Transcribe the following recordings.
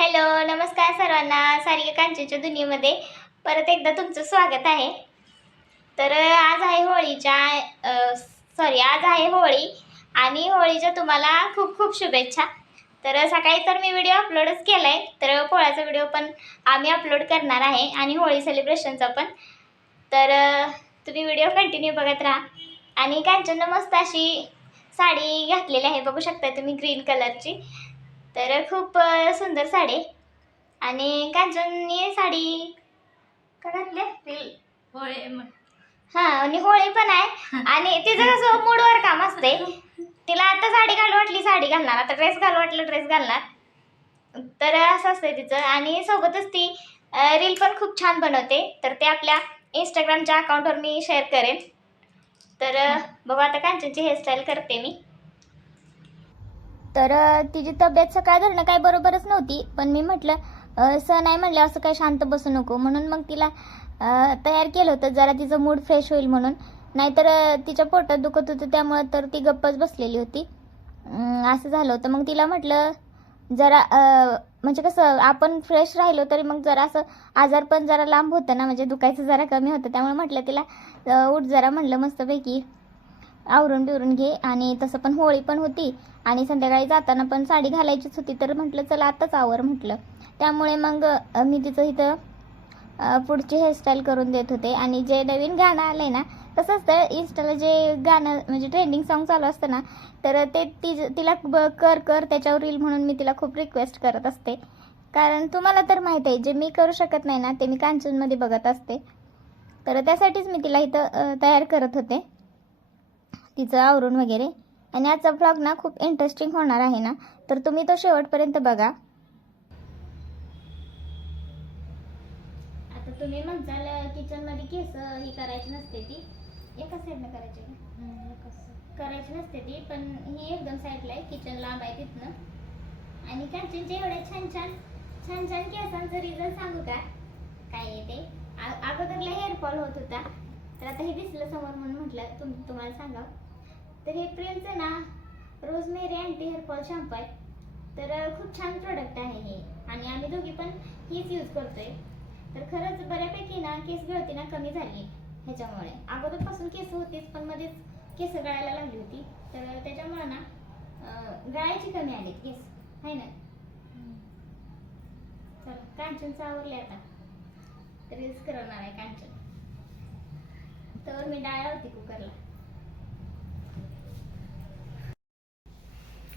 Hello, नमस्कार सर्वांना. सारिका कांचनच्या दुनियेमध्ये परत एकदा तुमचं स्वागत आहे. तर आज आहे आज आहे होळी आणि होळीच्या तुम्हाला खूप खूप शुभेच्छा. तर सकाळी तर मी व्हिडिओ अपलोडच केला आहे, तर पोळ्याचा व्हिडिओ पण आम्ही अपलोड करणार आहे आणि होळी सेलिब्रेशनचा पण. तर तुम्ही व्हिडिओ कंटिन्यू बघत राहा. आणि कांचननं मस्त अशी साडी घातलेली आहे, बघू शकता तुम्ही, ग्रीन कलरची. तर खूप सुंदर साडी. आणि कांचननी साडी का घातली होळी हा, आणि होळी पण आहे आणि तिचं कसं मूडवर काम असते. तिला आता साडी घालू वाटली साडी घालणार, आता ड्रेस घालू वाटलं ड्रेस घालणार. तर असं असतंय तिचं. आणि सोबतच ती रील पण खूप छान बनवते, तर ते आपल्या इंस्टाग्रामच्या अकाउंटवर मी शेअर करेन. तर बघू आता कांचनची हेअरस्टाईल करते मी. तर तिची तब्येत सकाळ धरणं काय बरोबरच नव्हती, पण मी म्हटलं सण आहे म्हणलं असं काय शांत बसू नको, म्हणून मग तिला तयार केलं होतं जरा तिचं मूड फ्रेश होईल म्हणून. नाहीतर तिच्या पोटात दुखत होतं, त्यामुळं तर ती गप्पच बसलेली होती. असं झालं होतं. मग तिला म्हटलं जरा म्हणजे कसं आपण फ्रेश राहिलो तरी मग जरा असं आजार पण जरा लांब होतं ना, म्हणजे दुखायचं जरा कमी होतं. त्यामुळे म्हटलं तिला उठ जरा, म्हणलं मस्तपैकी आवरून बिवरून घे. आणि तसं पण होळी पण होती आणि संध्याकाळी जाताना पण साडी घालायचीच होती, तर म्हटलं चला आत्ताच आवर म्हटलं. त्यामुळे मग मी तिचं इथं पुढची हेअरस्टाईल करून देत होते. आणि जे नवीन गाणं आलं आहे ना, तसंच तर इंस्टाला जे गाणं म्हणजे ट्रेंडिंग सॉन्ग चालू असतं ना, तर ते तिला कर त्याच्यावर रील म्हणून मी तिला खूप रिक्वेस्ट करत असते. कारण तुम्हाला तर माहीत आहे, जे मी करू शकत नाही ना ते मी कांचनमध्ये बघत असते. तर त्यासाठीच मी तिला इथं तयार करत होते, तिचं आवरून वगैरे. आणि आजचा व्लॉग ना खूप इंटरेस्टिंग होणार आहे ना, तर तुम्ही तो शेवटपर्यंत बघा. आता तुम्ही म्हणताल किचनमध्ये केस ही करायची नसते, ती एका साईडनं करायची नसते ती, पण ही एकदम साईडला आहे, किचन लांब आहे तिथनं. आणि कांचनचे एवढे छान छान केसांचं रिझल्ट सांगू का काय आहे ते. अगोदरला हेअरफॉल होत होता, तर आता हे दिसलं समोर म्हणून म्हटलं तुम्हाला सांगावं. तर हे प्रिन्सचं ना रोजमेरी अँटी हेअरफॉल शॅम्पू आहे. तर खूप छान प्रोडक्ट आहे हे, आणि आम्ही दोघी पण हीच यूज करतोय. तर खरंच बऱ्यापैकी ना केस गळती ना कमी झाली ह्याच्यामुळे. अगोदरपासून केस होतीच, पण मध्येच केस गळायला लागली होती, तर त्याच्यामुळे ना गळायची कमी आली केस आहे ना. चल कांचनचं आवरले, आता रील्स करणार आहे कांचन. तर मी डाळ होती कुकरला.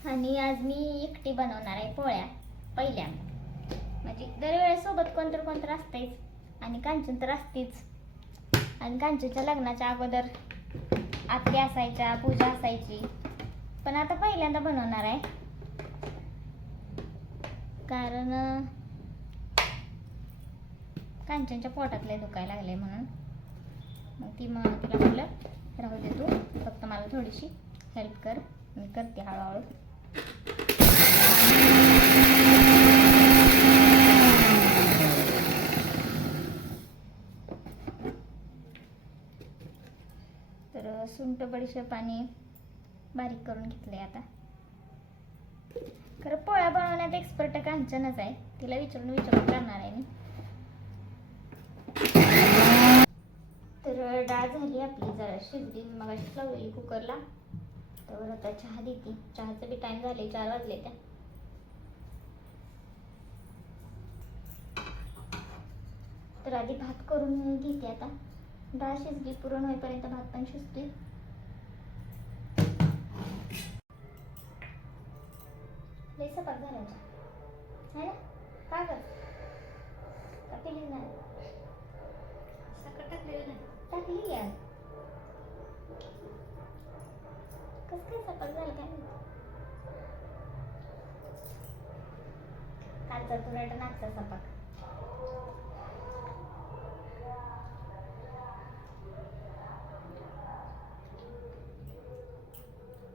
आणि आज मी एकटी बनवणार आहे पोळ्या पहिल्यांदा. म्हणजे दरवेळेस सोबत कोणतर असतेच, आणि कांचन तर असतेच. आणि कांचनच्या लग्नाच्या अगोदर आत्या असायच्या, पूजा असायची, पण आता पहिल्यांदा बनवणार आहे. कारण कांचनच्या पोटातले दुखायला लागले म्हणून. मग तिला म्हटलं राहू दे, तू फक्त मला थोडीशी हेल्प कर, मी करते हळूहळू. तर सुंठ बडीशेप आणि बारीक करून घेतले. आता खरं पोळ्या बनवण्यात एक्सपर्ट कांचनच आहे, तिला विचारून करणार आहे मी. तर डाळ झाली आपली, जरा शिजली, मगाशी लावलेली कुकरला. तर आता चहा देते. चहाचा बी टाइम झाले, 4 वाजले त्या. तर आधी भात करून घेते. आता डाळ शिजली, पुरण होईपर्यंत भात पण शिजते. लई सपाट घालायचा है ना, का ग टाकली नाही, टाकली यार. कसं काय सपाट झालं काय माहिती. कालचा तुरट नागचा सपाट.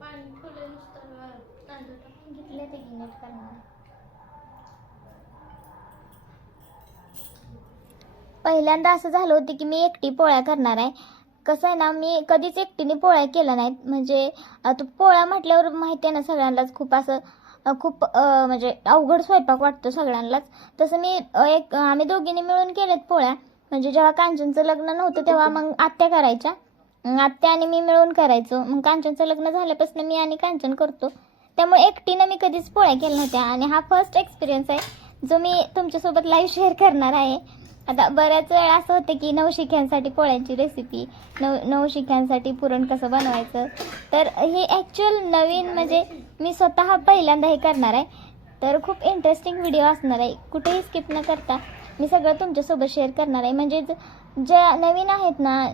पाणी ठेवलं नुसतं, तांदूळ टाकून घेतले ते नीट करणार. पहिल्यांदा असं झालं होतं की मी एकटी पोळ्या करणार आहे. कसं आहे ना, मी कधीच एकटीने पोळ्या केल्या नाहीत. म्हणजे आता पोळ्या म्हटल्यावर माहिती आहे ना सगळ्यांनाच, खूप असं खूप म्हणजे अवघड स्वयंपाक वाटतो सगळ्यांनाच. तसं मी आम्ही दोघींनी मिळून केलेत पोळ्या. म्हणजे जेव्हा कांचनचं लग्न नव्हतं तेव्हा मग आत्या करायच्या, आत्या आणि मी मिळून करायचो. मग कांचनचं लग्न झाल्यापासून मी आणि कांचन करतो, त्यामुळे एकटीनं मी कधीच पोळ्या केल्या नव्हत्या. आणि हा फर्स्ट एक्सपिरियन्स आहे जो मी तुमच्यासोबत लाईव्ह शेअर करणार आहे. आता बऱ्याच वेळा असं होतं की नवशिक्यांसाठी पोळ्यांची रेसिपी, नवशिक्यांसाठी पुरण कसं बनवायचं, तर हे ॲक्च्युअल नवीन म्हणजे मी स्वतः पहिल्यांदा हे करणार आहे. तर खूप इंटरेस्टिंग व्हिडिओ असणार आहे, कुठेही स्किप न करता मी सगळं तुमच्यासोबत शेअर करणार आहे. म्हणजे ज्या नवीन आहेत ना,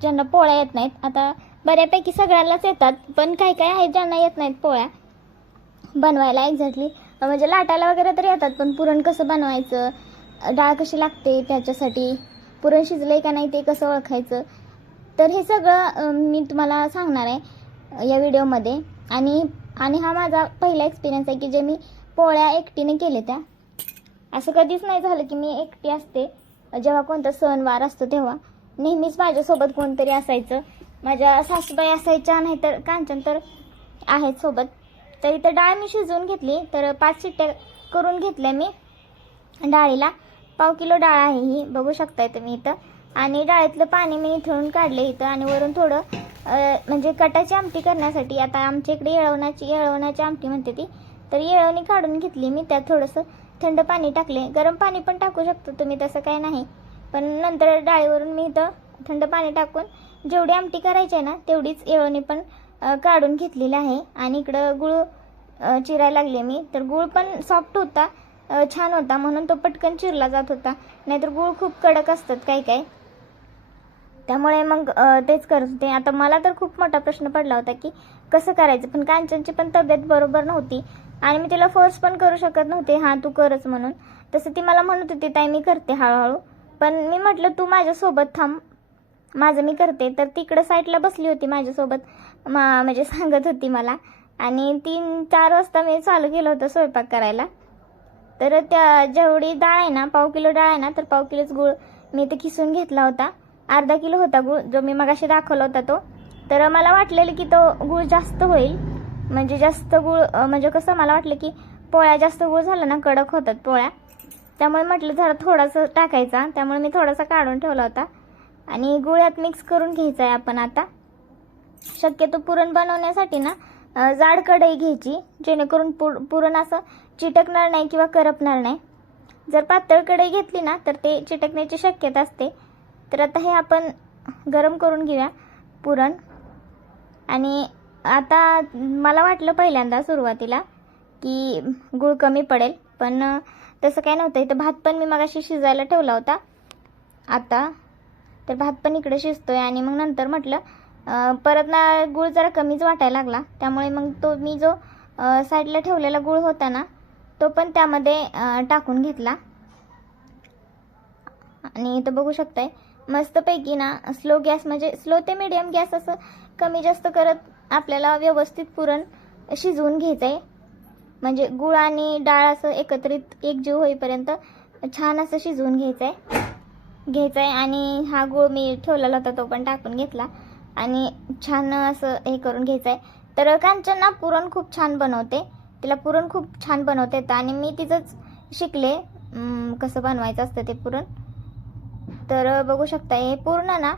ज्यांना पोळ्या येत नाहीत, आता बऱ्यापैकी सगळ्यांनाच येतात, पण काही काही आहेत ज्यांना येत नाहीत पोळ्या बनवायला एक्झॅक्टली, म्हणजे लाटायला वगैरे तर येतात, पण पुरण कसं बनवायचं, डाळ कशी लागते, त्याच्यासाठी पुरण शिजलंय का नाही ते कसं ओळखायचं, तर हे सगळं मी तुम्हाला सांगणार आहे या व्हिडिओमध्ये. आणि हा माझा पहिला एक्सपिरियन्स आहे की जे मी पोळ्या एकटीने केले त्या. असं कधीच नाही झालं की मी एकटी असते. जेव्हा कोणता सणवार असतो तेव्हा नेहमीच माझ्यासोबत कोणतरी असायचं. माझ्या सासूबाई असायच्या, नाही तर कांचन तर आहेत सोबत. तर इथं डाळ मी शिजवून घेतली, तर 5 शिट्ट्या करून घेतल्या मी डाळीला. 1/2 किलो डाळ आहे ही, बघू शकताय तुम्ही इथं. आणि डाळीतलं पाणी मी इथून काढले इथं, आणि वरून थोडं म्हणजे कटाची आमटी करण्यासाठी, आता आमच्या इकडे येळवण्याची आमटी म्हणते ती, तर येळवणी काढून घेतली मी. त्यात थोडंसं थंड पाणी टाकले, गरम पाणी पण टाकू शकतो तुम्ही, तसं काय नाही. पण नंतर डाळीवरून मी इथं थंड पाणी टाकून जेवढी आमटी करायची आहे ना तेवढीच येळवणी पण काढून घेतलेली आहे. आणि इकडं गूळ चिरायला लागले मी, तर गूळ पण सॉफ्ट होता, छान होता, म्हणून तो पटकन चिरला जात होता. नाहीतर गूळ खूप कडक असतात काही काही, त्यामुळे मग तेच करत होते. आता मला तर खूप मोठा प्रश्न पडला होता की कसं करायचं, पण कांचनची पण तब्येत बरोबर नव्हती आणि मी तिला फोर्स पण करू शकत नव्हते हां तू करच म्हणून. तसं ती मला म्हणत होती ताई मी करते हळूहळू, पण मी म्हटलं तू माझ्यासोबत थांब, माझं मी करते. तर तिकडं साईडला बसली होती माझ्यासोबत, म्हणजे सांगत होती मला. आणि 3-4 वाजता मी चालू केलं होतं स्वयंपाक करायला. तर त्या जेवढी डाळ आहे ना, 1/2 किलो डाळ आहे ना, तर 1/2 किलोच गूळ मी इथे किसून घेतला होता. अर्धा किलो होता गूळ जो मी मगाशी दाखवला होता तो. तर मला वाटलेलं की तो गूळ जास्त होईल, म्हणजे जास्त गूळ म्हणजे कसं मला वाटलं की पोळ्या जास्त गूळ झाला ना कडक होतात पोळ्या, त्यामुळे म्हटलं जरा थोडासा टाकायचा, त्यामुळे मी थोडासा काढून ठेवला होता. आणि गूळ यात मिक्स करून घ्यायचा आहे आपण आता. शक्यतो पुरण बनवण्यासाठी ना जाड कढई घ्यायची, जेणेकरून पुरण असं चिटकणार नाही किंवा करपणार नाही. जर पातळ कढई घेतली ना तर ते चिटकण्याची शक्यता असते. तर आता हे आपण गरम करून घेऊया पुरण. आणि आता मला वाटलं पहिल्यांदा सुरुवातीला की गूळ कमी पडेल, पण तसं काय नव्हतं. इथं भात पण मी मगाशी शिजायला ठेवला होता आता, तर भात पण इकडे शिजतोय. आणि मग नंतर म्हटलं परत ना गूळ जरा कमीच वाटायला लागला, त्यामुळे मग तो मी जो साईडला ठेवलेला गूळ होता ना तो पण त्यामध्ये टाकून घेतला. आणि इथं बघू शकताय मस्तपैकी ना स्लो गॅस, म्हणजे स्लो ते मीडियम गॅस असं कमी जास्त करत आपल्याला व्यवस्थित पुरण शिजवून घ्यायचं आहे. म्हणजे गूळ आणि डाळ असं एकत्रित एकजीव होईपर्यंत छान असं शिजवून घ्यायचं आहे. आणि हा गूळ मी ठेवलेला होता तो पण टाकून घेतला आणि छान असं हे करून घ्यायचं आहे. तर कांचन ना पुरण खूप छान बनवते, तिला पुरण खूप छान बनवता येतं आणि मी तिचंच शिकले कसं बनवायचं असतं ते पुरण. तर बघू शकता हे पूर्ण ना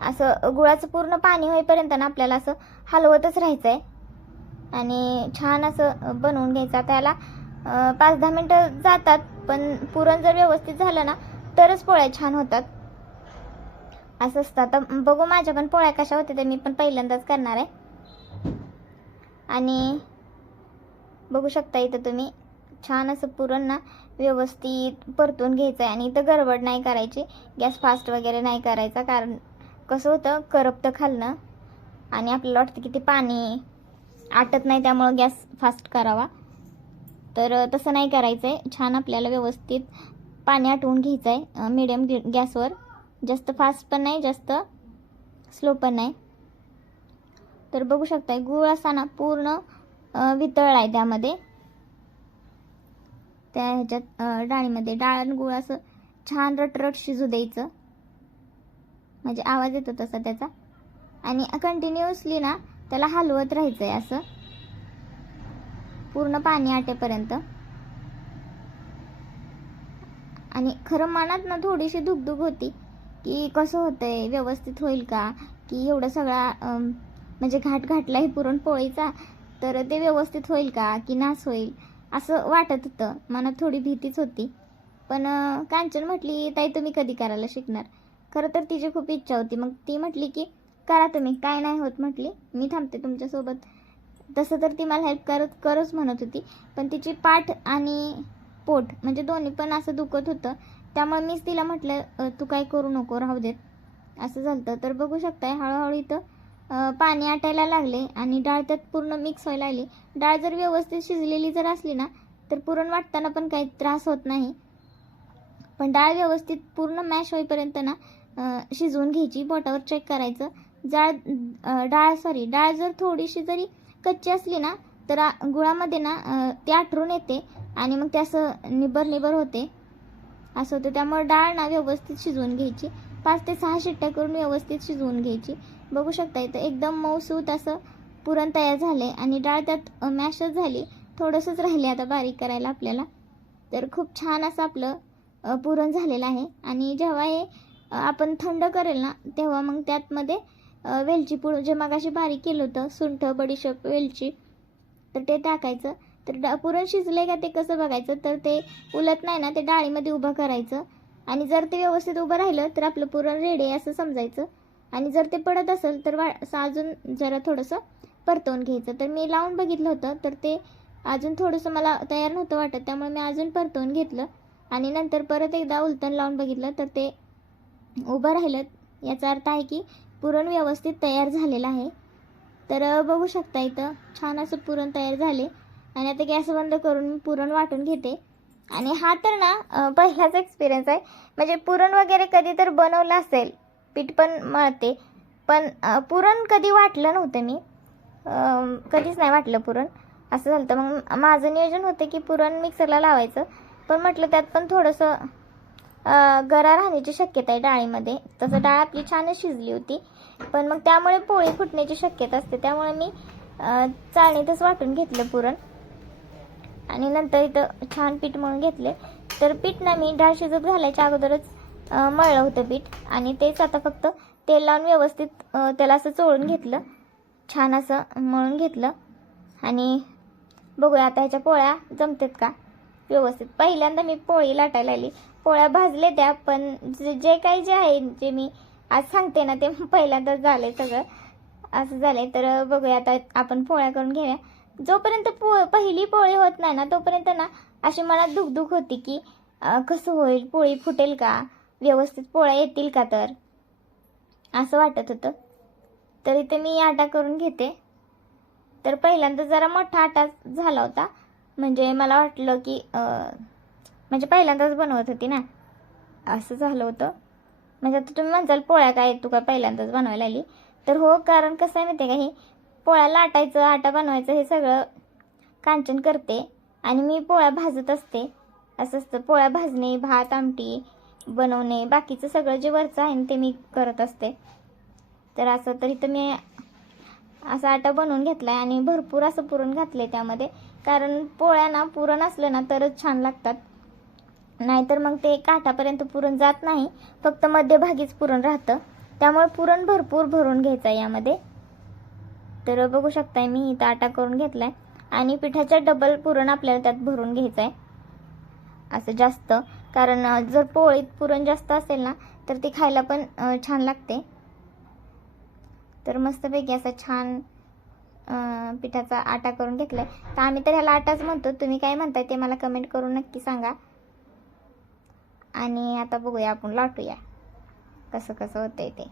असं गुळाचं पूर्ण पाणी होईपर्यंत ना आपल्याला असं हलवतच राहायचं आहे आणि छान असं बनवून घ्यायचं. त्याला 5-10 मिनटं जातात, पण पुरण जर व्यवस्थित झालं ना तरच पोळ्या छान होतात, असं असतं. आता बघू माझ्या पण पोळ्या कशा होते ते मी पण पहिल्यांदाच करणार आहे. आणि बघू शकता इथं तुम्ही छान असं पुरण ना व्यवस्थित परतून घ्यायचं आहे. आणि इथं गडबड नाही करायची, गॅस फास्ट वगैरे नाही करायचा, कारण कसं होतं करपतं खालनं आणि आपल्याला वाटतं की ते पाणी आटत नाही, त्यामुळं गॅस फास्ट करावा. तर तसं नाही करायचं आहे, छान आपल्याला व्यवस्थित पाणी आटवून घ्यायचं आहे मीडियम गॅसवर, जास्त फास्ट पण नाही जास्त स्लो पण नाही. तर बघू शकताय गूळ असा ना पूर्ण वितळला आहे त्यामध्ये, त्या ह्याच्यात डाळीमध्ये. डाळ आणि गूळ असं छान रटरट शिजू द्यायचं, म्हणजे आवाज येतो तसा त्याचा. आणि कंटिन्युअसली ना त्याला हलवत राहायचं आहे असं. पूर्ण पाणी आटेपर्यंत. आणि खरं मनात ना थोडीशी धुकधुक होती की कसं होतंय, व्यवस्थित होईल का, की एवढं सगळा म्हणजे घाट घातला आहे पुरणपोळीचा, तर ते व्यवस्थित होईल का की नाश होईल असं वाटत होतं. मनात थोडी भीतीच होती. पण कांचन म्हटली, ताई तुम्ही कधी करायला शिकणार. खरं तर तिची खूप इच्छा होती. मग ती म्हटली की करा तुम्ही, काय नाही होत म्हटली, मी थांबते तुमच्यासोबत. तसं तर ती मला हेल्प करच म्हणत होती, पण तिची पाठ आणि पोट म्हणजे दोन्ही पण असं दुखत होतं. त्यामुळे मीच तिला म्हटलं तू काय करू नको, राहू देत, असं झालं. तर बघू शकताय हळूहळू इथं पाणी आटायला लागले आणि डाळ त्यात पूर्ण मिक्स व्हायला लागली. डाळ जर व्यवस्थित शिजलेली जर असली ना तर पुरण वाटताना पण काही त्रास होत नाही. पण डाळ व्यवस्थित पूर्ण मॅश होईपर्यंत ना शिजवून घ्यायची. बोटावर चेक करायचं. डाळ जर थोडीशी जरी कच्ची असली ना तर गुळामध्ये ना ती आठरून येते आणि मग ते असं निबर होते, असं होतं. त्यामुळे डाळ ना व्यवस्थित शिजवून घ्यायची. 5 ते 6 शिट्ट्या करून व्यवस्थित शिजवून घ्यायची. बघू शकता इथं एकदम मऊसूत असं पुरण तयार झाले आणि डाळ त्यात मॅशच झाली. थोडंसंच राहिले आता बारीक करायला आपल्याला. तर खूप छान असं आपलं पुरण झालेलं आहे. आणि जेव्हा हे आपण थंड करेल ना तेव्हा मग त्यातमध्ये वेलची पूड जे मगाशी बारीक केलं होतं, सुंठ, बडीशेप, वेलची, तर ते टाकायचं. तर पुरण शिजले का ते कसं बघायचं, तर ते उलट नाही ना ते डाळीमध्ये उभं करायचं. आणि जर ते व्यवस्थित उभं राहिलं तर आपलं पुरण रेडी आहे असं समजायचं. आणि जर ते पडत असेल तर अजून जरा थोडंसं परतवून घ्यायचं. तर मी लावून बघितलं होतं तर ते अजून थोडंसं मला तयार नव्हतं वाटत, त्यामुळे मी अजून परतवून घेतलं. आणि नंतर परत एकदा उलटून लावून बघितलं तर ते उभं राहिलं. याचा अर्थ आहे की पुरण व्यवस्थित तयार झालेलं आहे. तर बघू शकता इथं छान असं पुरण तयार झाले. आणि आता गॅस बंद करून मी पुरण वाटून घेते. आणि हा तर ना पहिलाच एक्सपिरियन्स आहे. म्हणजे पुरण वगैरे कधी तर बनवलं असेल, पीठ पण मळते, पण पुरण कधी वाटलं नव्हतं मी. कधीच नाही वाटलं पुरण, असं झालं. मग माझं नियोजन होतं की पुरण मिक्सरला लावायचं, पण म्हटलं त्यात पण थोडंसं गरा राहण्याची शक्यता आहे डाळीमध्ये. तसं डाळ आपली छानच शिजली होती, पण मग त्यामुळे पोळी फुटण्याची शक्यता असते. त्यामुळे मी चाळणीतच वाटून घेतलं पुरण. आणि नंतर इथं छान पीठ मळून घेतले. तर पीठ ना मी डाळ शिजत घालायच्या अगोदरच मळलं होतं पीठ. आणि तेच आता फक्त तेल लावून व्यवस्थित त्याला असं चोळून घेतलं, छान असं मळून घेतलं. आणि बघूया आता ह्याच्या पोळ्या जमतात का व्यवस्थित. पहिल्यांदा मी पोळी लाटायला आली, पोळ्या भाजले त्या, पण जे काही जे आहे जे मी आज सांगते ना ते पहिल्यांदाच झालंय सगळं, असं झालंय. तर बघूया आता आपण पोळ्या करून घेऊया. जोपर्यंत पहिली पोळी होत नाही ना तोपर्यंत ना अशी मनात दुखदुख होती की कसं होईल, पोळी फुटेल का, व्यवस्थित पोळ्या येतील का, तर असं वाटत होतं. तर इथे मी आटा करून घेते. तर पहिल्यांदा जरा मोठा आटा झाला होता, म्हणजे मला वाटलं की म्हणजे पहिल्यांदाच बनवत होती ना, असं झालं होतं. म्हणजे आता तुम्ही म्हणताल पोळ्या काय तू का पहिल्यांदाच बनवायला आली, तर हो, कारण कसं आहे माहिती आहे का, हे पोळ्या लाटायचं, आटा बनवायचं हे सगळं कांचन करते आणि मी पोळ्या भाजत असते. असं असतं, पोळ्या भाजणे, भात आमटी बनवणे, बाकीचं सगळं जे वरचं आहे ते मी करत असते. तर असं तर इथं मी असा आटा बनवून घेतला आहे आणि भरपूर असं पुरण घातलं आहे त्यामध्ये. कारण पोळ्या ना पुरण असलं ना तरच छान लागतात, नाहीतर मग ते काठापर्यंत पुरण जात नाही, फक्त मध्यभागीच पुरण राहतं. त्यामुळे पुरण भरपूर भरून घ्यायचं आहे यामध्ये. तर बघू शकताय मी इथं आटा करून घेतलाय आणि पिठाच्या डबल पुरण आपल्याला त्यात भरून घ्यायचं आहे असं जास्त. कारण जर पोळीत पुरण जास्त असेल ना तर ती खायला पण छान लागते. तर मस्तपैकी असा छान पिठाचा आटा करून घेतलाय. तर आम्ही तर ह्याला आटाच म्हणतो, तुम्ही काय म्हणताय ते मला कमेंट करून नक्की सांगा. आणि आता बघूया आपण लाटूया कसं कसं होतंय ते.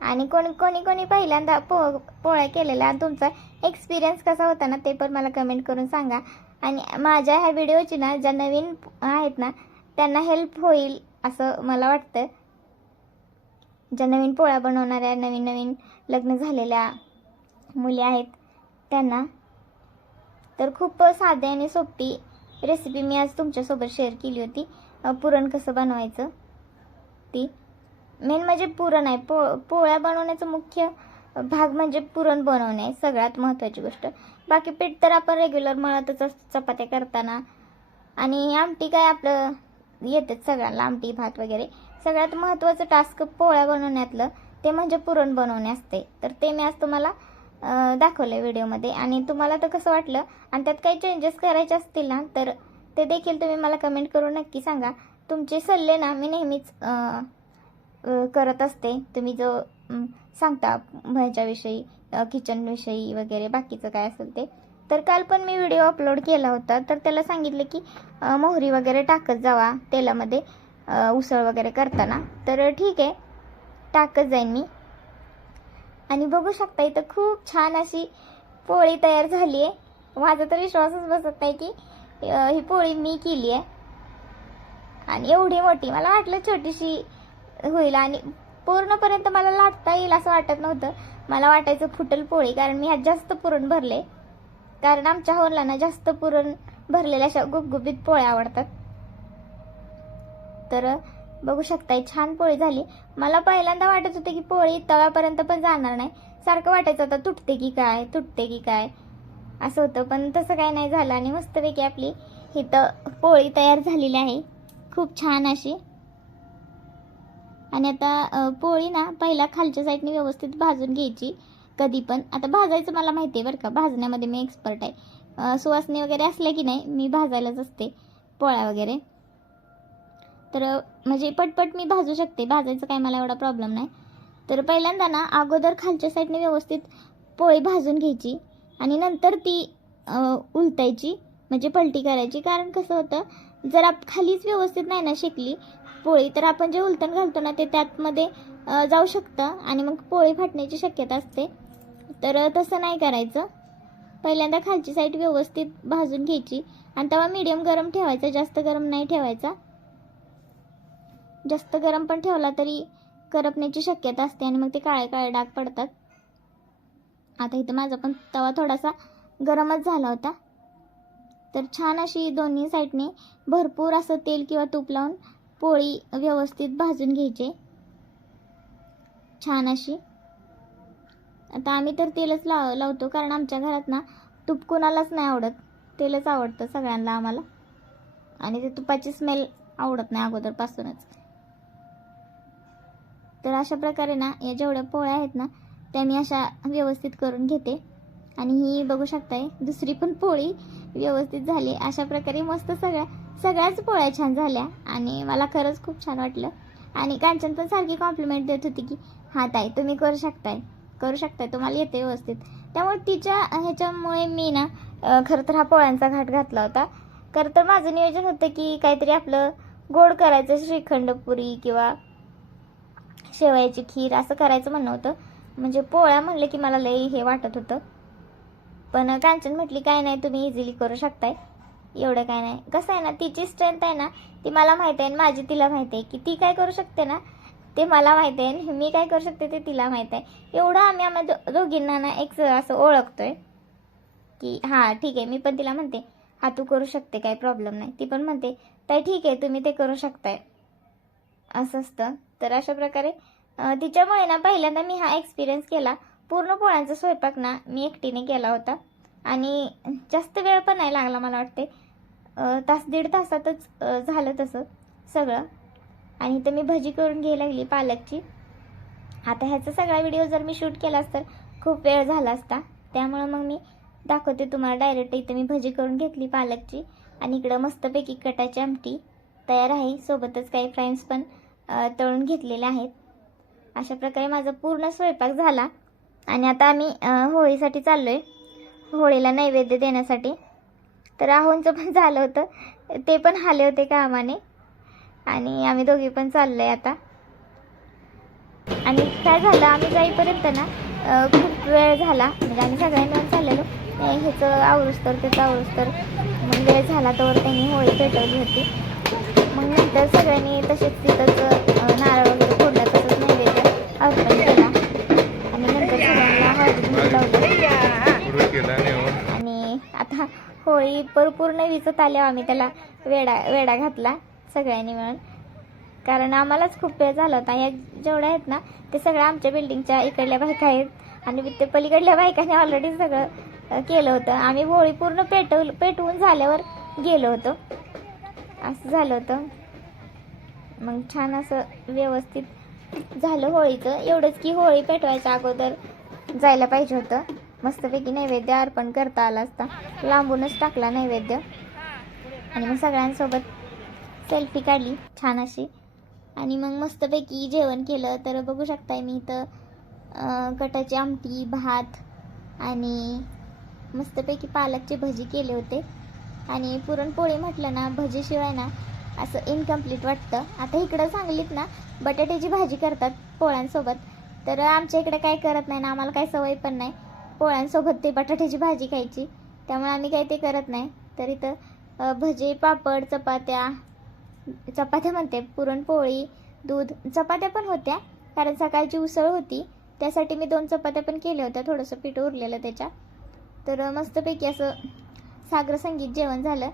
आणि कोणी पहिल्यांदा पोळ्या केलेल्या, तुमचा एक्सपिरियन्स कसा होता ना ते पण मला कमेंट करून सांगा. आणि माझ्या ह्या व्हिडिओची ना ज्या नवीन आहेत ना त्यांना हेल्प होईल असं मला वाटतं. ज्या नवीन पोळ्या बनवणाऱ्या, नवीन लग्न झालेल्या मुली आहेत त्यांना. तर खूप साधी आणि सोपी रेसिपी मी आज तुमच्यासोबत शेअर केली होती. पुरण कसं बनवायचं ती मेन म्हणजे पुरण आहे. पोळ्या बनवण्याचं मुख्य भाग म्हणजे पुरण बनवणे सगळ्यात महत्त्वाची गोष्ट. बाकी पीठ तर आपण रेग्युलर मळतच असतो चपात्या करताना. आणि आमटी काय आपलं येतेच सगळ्यांना, आमटी भात वगैरे. सगळ्यात महत्त्वाचं टास्क पोळ्या बनवण्यातलं ते म्हणजे पुरण बनवणे असते. तर ते मी आज तुम्हाला दाखवलं व्हिडिओमध्ये. आणि तुम्हाला तर कसं वाटलं आणि त्यात काही चेंजेस करायचे असतील ना तर ते देखील तुम्ही मला कमेंट करून नक्की सांगा. तुमचे सल्ले ना मी नेहमीच करत असते. तुम्ही जो सांगता ह्याच्याविषयी, किचनविषयी वगैरे बाकीचं काय असेल ते. तर काल पण मी व्हिडिओ अपलोड केला होता, तर त्याला सांगितलं की मोहरी वगैरे टाकत जावा तेलामध्ये उसळ वगैरे करताना. तर ठीक आहे, टाकत जाईन मी. आणि बघू शकता इथं खूप छान अशी पोळी तयार झाली आहे. माझा तर विश्वासच बसत नाही की ही पोळी मी केली आहे. आणि एवढी मोठी, मला वाटलं छोटीशी होईल आणि पूर्णपर्यंत मला लाटता येईल असं वाटत नव्हतं. मला वाटायचं फुटल पोळी, कारण मी ह्यात जास्त पुरण भरले. कारण आमच्या होलला ना जास्त पुरण भरलेल्या अशा गुबगुबीत पोळ्या आवडतात. तर बघू शकताय छान पोळी झाली. मला पहिल्यांदा वाटत होतं की पोळी तव्यापर्यंत पण जाणार नाही. सारखं वाटायचं आता तुटते की काय, तुटते की काय असं होतं. पण तसं काही नाही झालं आणि मस्तपैकी आपली इथं पोळी तयार झालेली आहे खूप छान अशी. आणि आता पोळी ना पहिला खालच्या साईडने व्यवस्थित भाजून घ्यायची. कधी पण आता भाजायचं मला माहिती आहे बरं का, भाजण्यामध्ये मी एक्सपर्ट आहे. सुवासनी वगैरे असल्या की नाही मी भाजायलाच असते पोळ्या वगैरे. तर म्हणजे पटपट मी भाजू शकते, भाजायचं काय मला एवढा प्रॉब्लेम नाही. तर पहिल्यांदा ना अगोदर खालच्या साईडने व्यवस्थित पोळी भाजून घ्यायची आणि नंतर ती उलटायची, म्हणजे पलटी करायची. कारण कसं होतं, जर खालीच व्यवस्थित नाही ना शेकली पोळी तर आपण जे उलटण घालतो ना ते त्यातमध्ये जाऊ शकतं आणि मग पोळी फाटण्याची शक्यता असते. तर तसं नाही करायचं. पहिल्यांदा खालची साईड व्यवस्थित भाजून घ्यायची आणि तवा मीडियम गरम ठेवायचा, जास्त गरम नाही ठेवायचा. जास्त गरम पण ठेवला तरी करपण्याची शक्यता असते आणि मग ते काळे काळे डाग पडतात. आता इथं माझा पण तवा थोडासा गरमच झाला होता. तर छान अशी दोन्ही साईडने भरपूर असं तेल किंवा तूप लावून पोळी व्यवस्थित भाजून घ्यायचे छान अशी. आता आम्ही तर तेलच लावतो, कारण आमच्या घरात ना तूप कोणालाच नाही आवडत, तेलच आवडतं सगळ्यांना आम्हाला. आणि ते तुपाची स्मेल आवडत नाही अगोदरपासूनच. तर अशा प्रकारे ना या जेवढ्या पोळ्या आहेत ना त्या मी अशा व्यवस्थित करून घेते. आणि ही बघू शकताय दुसरी पण पोळी व्यवस्थित झाली. अशा प्रकारे मस्त सगळ्याच पोळ्या छान झाल्या आणि मला खरंच खूप छान वाटलं. आणि कांचन पण सारखी कॉम्प्लिमेंट देत होती की हां ताई तुम्ही करू शकताय, तुम्हाला येते व्यवस्थित. त्यामुळे तिच्या ह्याच्यामुळे मी ना खरं तर हा पोळ्यांचा घाट घातला होता. खरं तर माझं नियोजन होतं की काहीतरी आपलं गोड करायचं, श्रीखंडपुरी किंवा शेवयाची खीर असं करायचं म्हणणं होतं. म्हणजे पोळ्या म्हणले की मला लई हे वाटत होतं. पण कांचन म्हटली काय नाही तुम्ही इझिली करू शकताय, एवढं काय नाही. कसं आहे ना तिची स्ट्रेंथ आहे ना ती मला माहिती आहे आणि माझी तिला माहिती आहे की ती काय करू शकते ना ते मला माहिती आहे आणि मी काय करू शकते ते तिला माहिती आहे. एवढं आम्ही दोघींना ना एक असं ओळखतोय की हां ठीक आहे. मी पण तिला म्हणते हा तू करू शकते, काही प्रॉब्लेम नाही. ती पण म्हणते ताई ठीक आहे तुम्ही ते करू शकताय, असं असतं. तर अशा प्रकारे तिच्यामुळे ना पहिल्यांदा मी हा एक्सपिरियन्स केला. पूर्ण पोळ्यांचा स्वयंपाक ना मी एकटीने केला होता आणि जास्त वेळ पण नाही लागला मला वाटते. तास दीड तासातच झालं तसं सगळं. आणि इथं मी भजी करून घ्यायला लागली पालकची. आता ह्याचा सगळा व्हिडिओ जर मी शूट केलास तर खूप वेळ झाला असता, त्यामुळं मग मी दाखवते तुम्हाला डायरेक्ट. इथं मी भजी करून घेतली पालकची आणि इकडं मस्तपैकी कटाची आमटी तयार आहे. सोबतच काही फ्राईज पण तळून घेतलेले आहेत. अशा प्रकारे माझा पूर्ण स्वयंपाक झाला आणि आता आम्ही होळीसाठी चाललो आहे, होळीला नैवेद्य देण्यासाठी. तर राहुंचं पण झालं होतं, ते पण आले होते कामाने आणि आम्ही दोघी पण चाललो आहे आता. आणि काय झालं आम्ही जाईपर्यंत ना खूप वेळ झाला. म्हणजे आम्ही सगळ्यांनी मिळून चाललेलो, ह्याचं आवरूस तर त्याचं आवरूस तर मग वेळ झाला तर त्यांनी होळी पेटवली होती. मग नंतर सगळ्यांनी तसेच तिथंच नारळ वगैरे फोडला, तसंच नैवेद्य अर्पण केला आणि नंतर सगळ्यांना हळदी लावली. आणि आता होळी पूर्ण विचत आल्यावर आम्ही त्याला वेडा घातला सगळ्यांनी मिळून. कारण आम्हालाच खूप वेळ झाला होता. ह्या जेवढ्या आहेत ना ते सगळ्या आमच्या बिल्डिंगच्या इकडल्या बायका आहेत आणि ते पलीकडल्या बायकांनी ऑलरेडी सगळं केलं होतं. आम्ही होळी पूर्ण पेटवून झाल्यावर गेलो होतो. असं झालं होतं. मग छान असं व्यवस्थित झालं होळीचं. एवढंच की होळी पेटवायच्या अगोदर जायला पाहिजे होतं. मस्तपैकी नैवेद्य अर्पण करता आला असता. लांबूनच टाकला नैवेद्य आणि मग सगळ्यांसोबत सेल्फी काढली छान अशी. आणि मग मस्तपैकी जेवण केलं. तर बघू शकताय मी इथं कटाची आमटी, भात आणि मस्तपैकी पालकची भजी केले होते. आणि पुरणपोळी म्हटलं ना, भजीशिवाय ना असं इनकम्प्लीट वाटतं. आता इकडं सांगलीत ना बटाट्याची भाजी करतात पोळ्यांसोबत. तर आमच्या इकडे काय करत नाही ना, आम्हाला काही सवय पण नाही पोळ्यांसोबत ते बटाट्याची भाजी खायची. त्यामुळे आम्ही काही ते करत नाही. तर इथं भजी, पापड, चपात्या म्हणते, पुरणपोळी, दूध, चपात्या पण होत्या कारण सकाळची उसळ होती. त्यासाठी मी 2 चपात्या पण केल्या होत्या, थोडंसं पीठ उरलेलं त्याच्या. तर मस्तपैकी असं सागर संगीत जेवण झालं.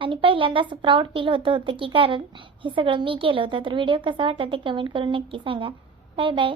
आणि पहिल्यांदा असं प्राऊड फील होतं की कारण हे सगळं मी केलं होतं. तर व्हिडिओ कसा वाटला ते कमेंट करून नक्की सांगा. Bye bye.